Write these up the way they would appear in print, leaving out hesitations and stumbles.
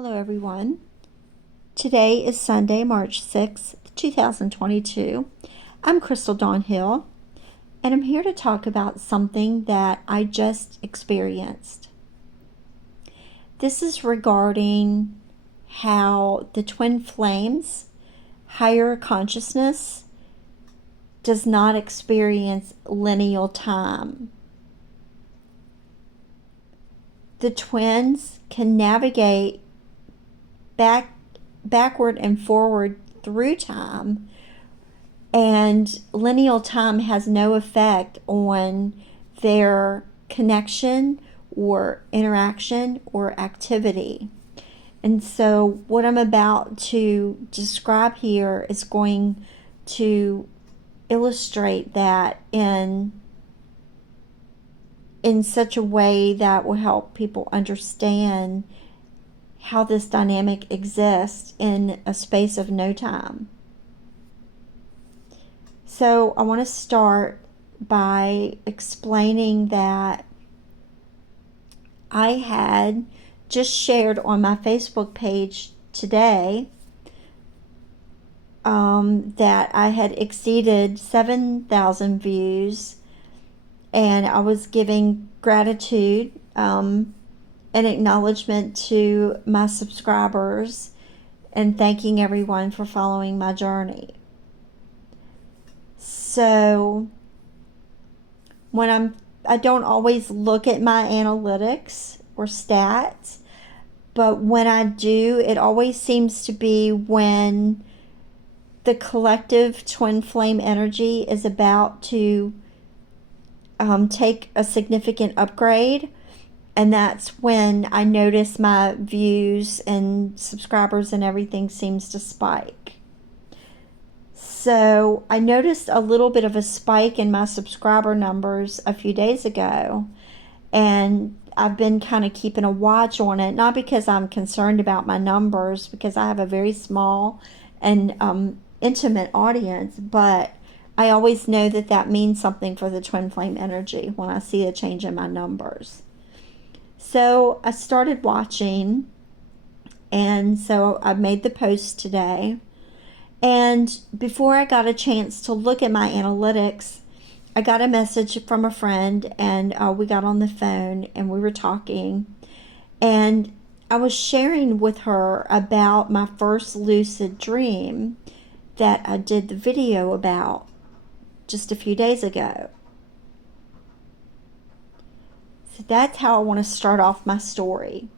Hello everyone. Today is Sunday, March 6th, 2022. I'm Crystal Dawn Hill, and I'm here to talk about something that I just experienced. This is regarding how the twin flames, higher consciousness, does not experience lineal time. The twins can navigate backward and forward through time, and lineal time has no effect on their connection or interaction or activity. And so what I'm about to describe here is going to illustrate that in such a way that will help people understand how this dynamic exists in a space of no time. So I want to start by explaining that I had just shared on my Facebook page today that I had exceeded 7,000 views, and I was giving gratitude an acknowledgement to my subscribers and thanking everyone for following my journey. So I don't always look at my analytics or stats, but when I do, it always seems to be when the collective twin flame energy is about to take a significant upgrade. And that's when I notice my views and subscribers and everything seems to spike. So I noticed a little bit of a spike in my subscriber numbers a few days ago. And I've been kind of keeping a watch on it, not because I'm concerned about my numbers, because I have a very small and intimate audience, but I always know that that means something for the twin flame energy when I see a change in my numbers. So I started watching, and so I made the post today. And before I got a chance to look at my analytics, I got a message from a friend, and we got on the phone and we were talking. And I was sharing with her about my first lucid dream that I did the video about just a few days ago. So that's how I want to start off my story.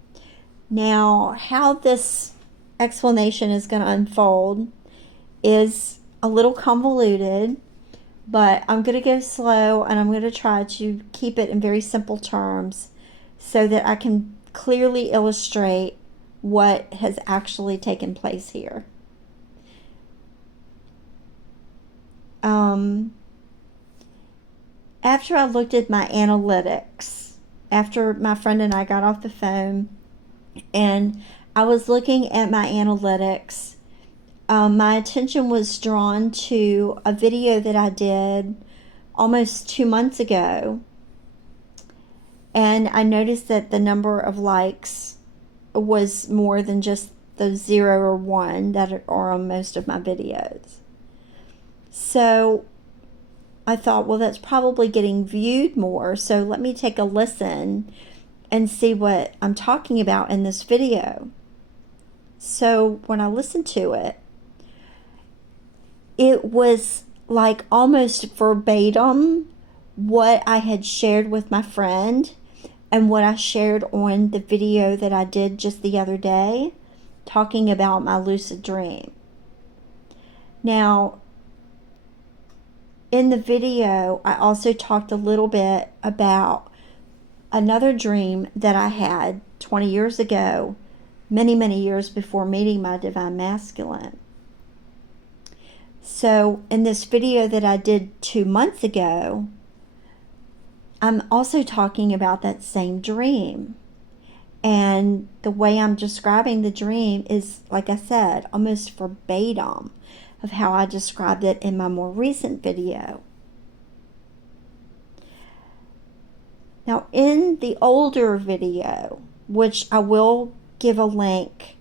Now, how this explanation is going to unfold is a little convoluted, but I'm going to go slow, and I'm going to try to keep it in very simple terms so that I can clearly illustrate what has actually taken place here. After I looked at my analytics, after my friend and I got off the phone and I was looking at my analytics, my attention was drawn to a video that I did almost 2 months ago, and I noticed that the number of likes was more than just the 0 or 1 that are on most of my videos. So I thought, well, that's probably getting viewed more, so let me take a listen and see what I'm talking about in this video. So when I listened to it, it was like almost verbatim what I had shared with my friend and what I shared on the video that I did just the other day, talking about my lucid dream. Now, in the video, I also talked a little bit about another dream that I had 20 years ago, many, many years before meeting my divine masculine. So in this video that I did 2 months ago, I'm also talking about that same dream. And the way I'm describing the dream is, like I said, almost verbatim of how I described it in my more recent video. Now, in the older video, which I will give a link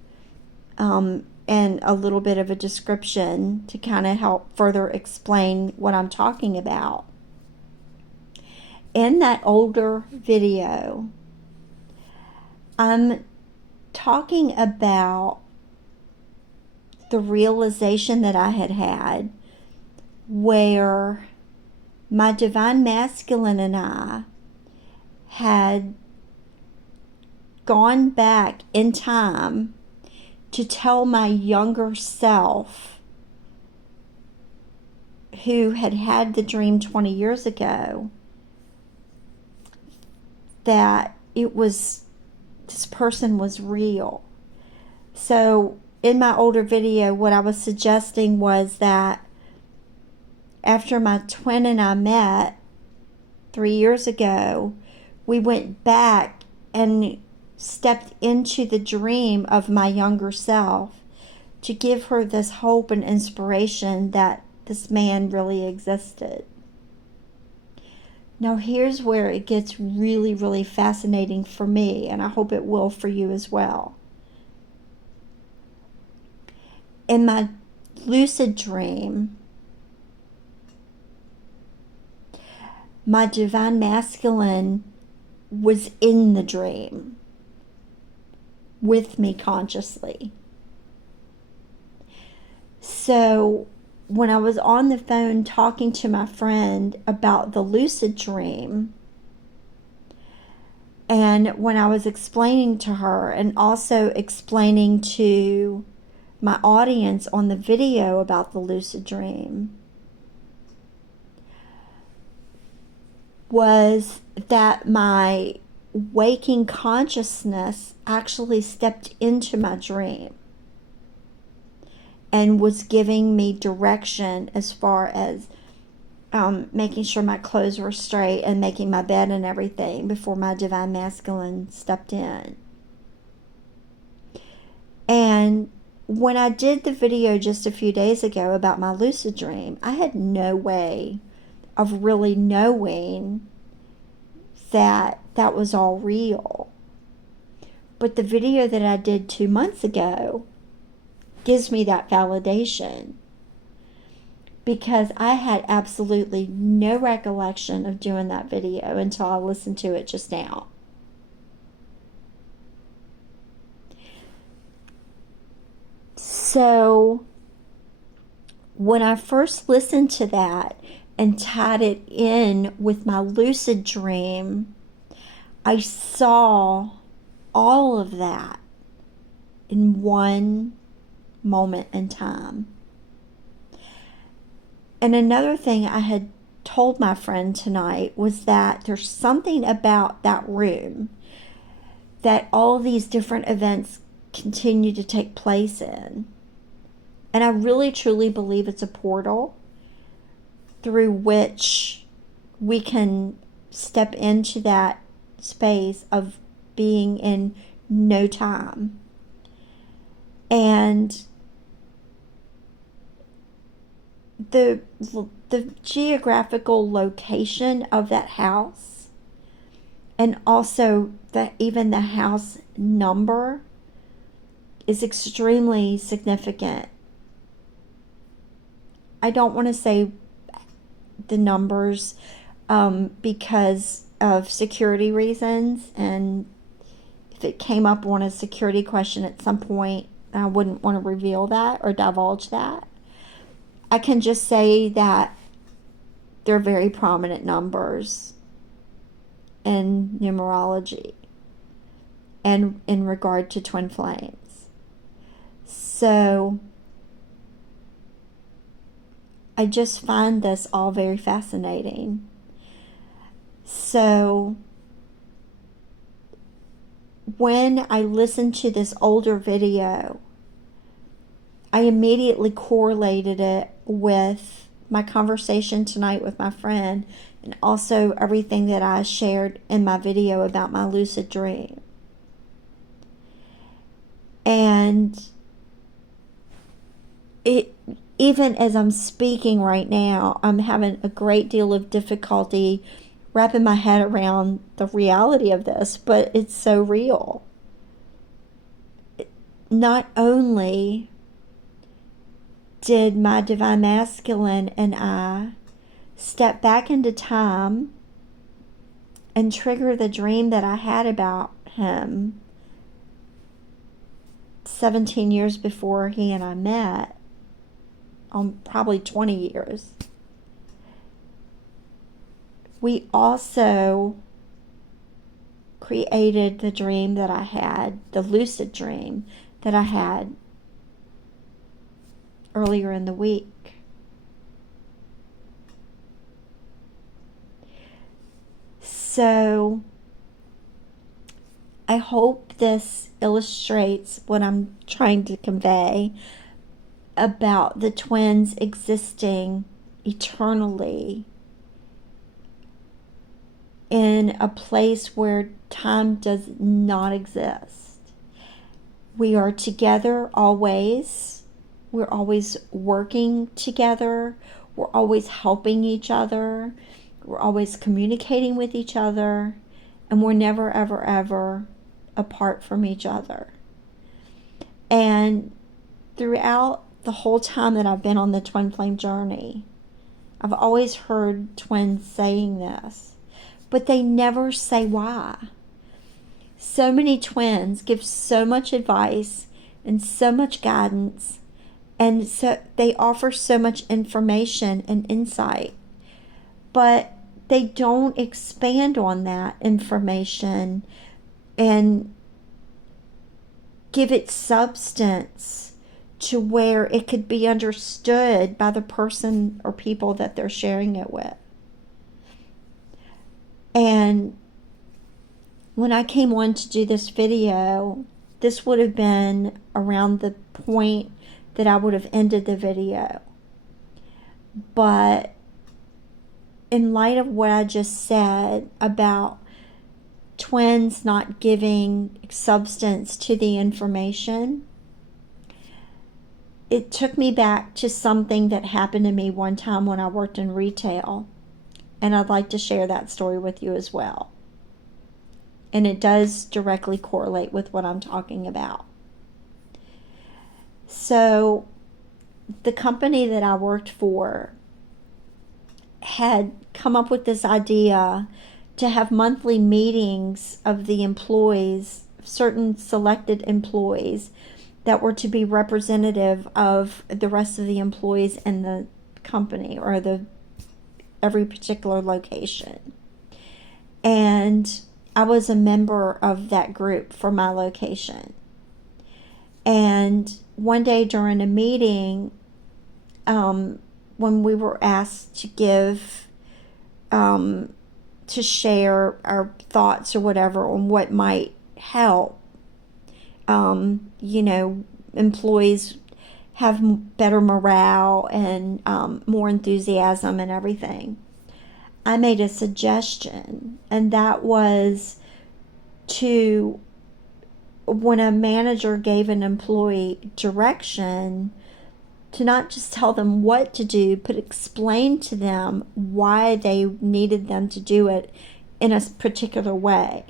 and a little bit of a description to kind of help further explain what I'm talking about. In that older video, I'm talking about the realization that I had had where my divine masculine and I had gone back in time to tell my younger self, who had had the dream 20 years ago, that this person was real. So in my older video, what I was suggesting was that after my twin and I met 3 years ago, we went back and stepped into the dream of my younger self to give her this hope and inspiration that this man really existed. Now here's where it gets really, really fascinating for me, and I hope it will for you as well. In my lucid dream, my divine masculine was in the dream with me consciously. So when I was on the phone talking to my friend about the lucid dream, and when I was explaining to her and also explaining to my audience on the video about the lucid dream, was that my waking consciousness actually stepped into my dream and was giving me direction as far as making sure my clothes were straight and making my bed and everything before my divine masculine stepped in. And when I did the video just a few days ago about my lucid dream, I had no way of really knowing that that was all real. But the video that I did 2 months ago gives me that validation, because I had absolutely no recollection of doing that video until I listened to it just now. So when I first listened to that and tied it in with my lucid dream, I saw all of that in one moment in time. And another thing I had told my friend tonight was that there's something about that room that all these different events continue to take place in. And I really truly believe it's a portal through which we can step into that space of being in no time. And the geographical location of that house, and also even the house number, is extremely significant. I don't want to say the numbers because of security reasons, and if it came up on a security question at some point, I wouldn't want to reveal that or divulge that. I can just say that they're very prominent numbers in numerology and in regard to twin flames. So I just find this all very fascinating. So when I listened to this older video, I immediately correlated it with my conversation tonight with my friend, and also everything that I shared in my video about my lucid dream. And even as I'm speaking right now, I'm having a great deal of difficulty wrapping my head around the reality of this, but it's so real. not only did my divine masculine and I step back into time and trigger the dream that I had about him 17 years before he and I met, probably 20 years. We also created the dream that I had, the lucid dream that I had earlier in the week. So I hope this illustrates what I'm trying to convey about the twins existing eternally in a place where time does not exist. We are together always. We're always working together. We're always helping each other. We're always communicating with each other. And we're never, ever, ever apart from each other. And throughout the whole time that I've been on the twin flame journey, I've always heard twins saying this, but they never say why. So many twins give so much advice and so much guidance, and so they offer so much information and insight, but they don't expand on that information and give it substance to where it could be understood by the person or people that they're sharing it with. And when I came on to do this video, this would have been around the point that I would have ended the video. But in light of what I just said about twins not giving substance to the information, it took me back to something that happened to me one time when I worked in retail. And I'd like to share that story with you as well. And it does directly correlate with what I'm talking about. So the company that I worked for had come up with this idea to have monthly meetings of the employees, certain selected employees that were to be representative of the rest of the employees in the company or every particular location. And I was a member of that group for my location. And one day during a meeting, when we were asked to give, to share our thoughts or whatever on what might help, employees have better morale and more enthusiasm and everything, I made a suggestion, and that was to, when a manager gave an employee direction, to not just tell them what to do, but explain to them why they needed them to do it in a particular way.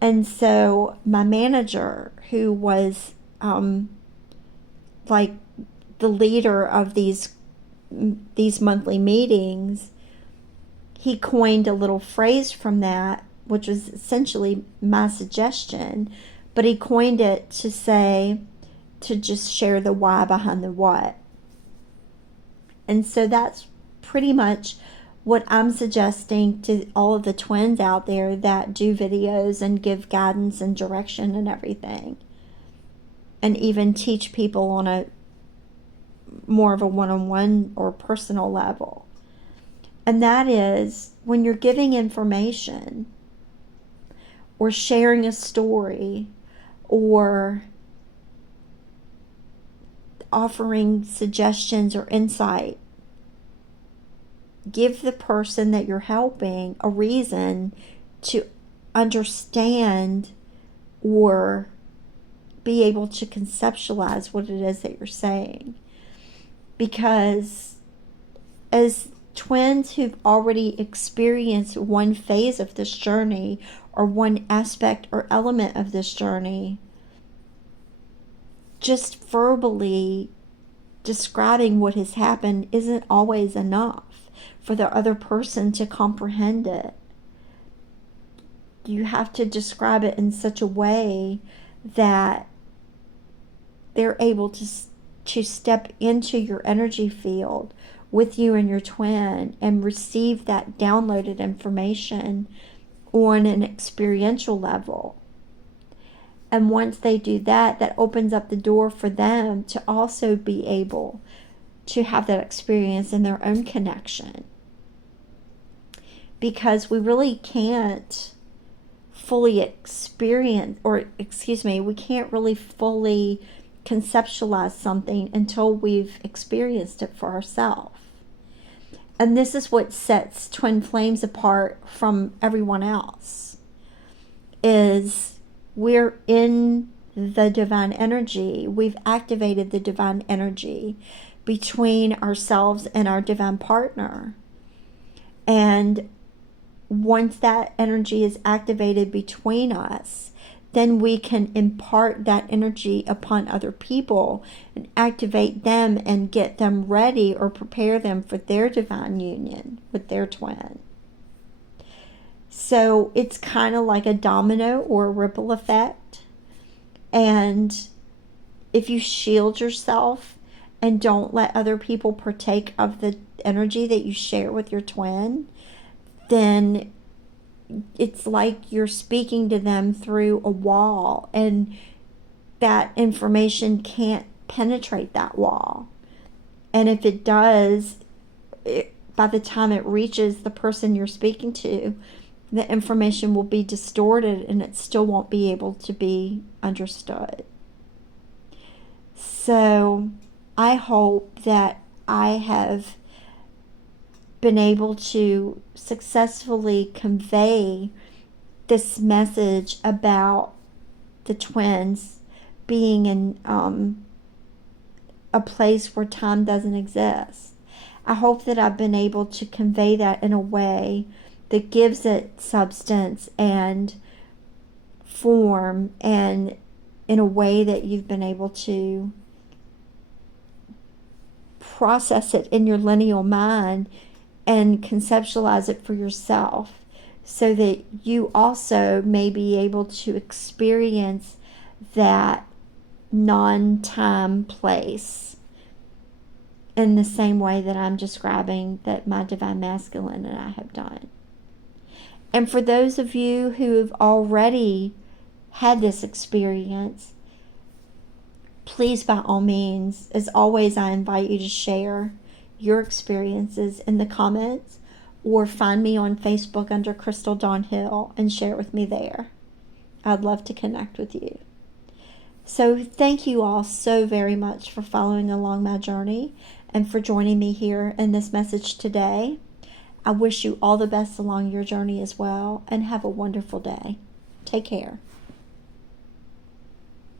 And so my manager, who was like the leader of these monthly meetings, he coined a little phrase from that, which was essentially my suggestion, but he coined it to say, to just share the why behind the what. And so that's pretty much what I'm suggesting to all of the twins out there that do videos and give guidance and direction and everything, and even teach people on a more of a one-on-one or personal level. And that is, when you're giving information or sharing a story or offering suggestions or insight, give the person that you're helping a reason to understand or be able to conceptualize what it is that you're saying. Because as twins who've already experienced one phase of this journey or one aspect or element of this journey, just verbally describing what has happened isn't always enough for the other person to comprehend it. You have to describe it in such a way that they're able to step into your energy field with you and your twin and receive that downloaded information on an experiential level. And once they do that, that opens up the door for them to also be able to have that experience in their own connection. Because we really can't fully experience, we can't really fully conceptualize something until we've experienced it for ourselves. And this is what sets twin flames apart from everyone else, is we're in the divine energy. We've activated the divine energy between ourselves and our divine partner. And once that energy is activated between us, then we can impart that energy upon other people and activate them and get them ready or prepare them for their divine union with their twin. So it's kind of like a domino or a ripple effect. And if you shield yourself and don't let other people partake of the energy that you share with your twin, then it's like you're speaking to them through a wall, and that information can't penetrate that wall. And if it does, by the time it reaches the person you're speaking to, the information will be distorted and it still won't be able to be understood. So I hope that I have been able to successfully convey this message about the twins being in a place where time doesn't exist. I hope that I've been able to convey that in a way that gives it substance and form, and in a way that you've been able to process it in your lineal mind and conceptualize it for yourself, so that you also may be able to experience that non-time place in the same way that I'm describing that my divine masculine and I have done. And for those of you who have already had this experience, please, by all means, as always, I invite you to share your experiences in the comments, or find me on Facebook under Crystal Dawn Hill and share with me there. I'd love to connect with you. So thank you all so very much for following along my journey and for joining me here in this message today. I wish you all the best along your journey as well, and have a wonderful day. Take care.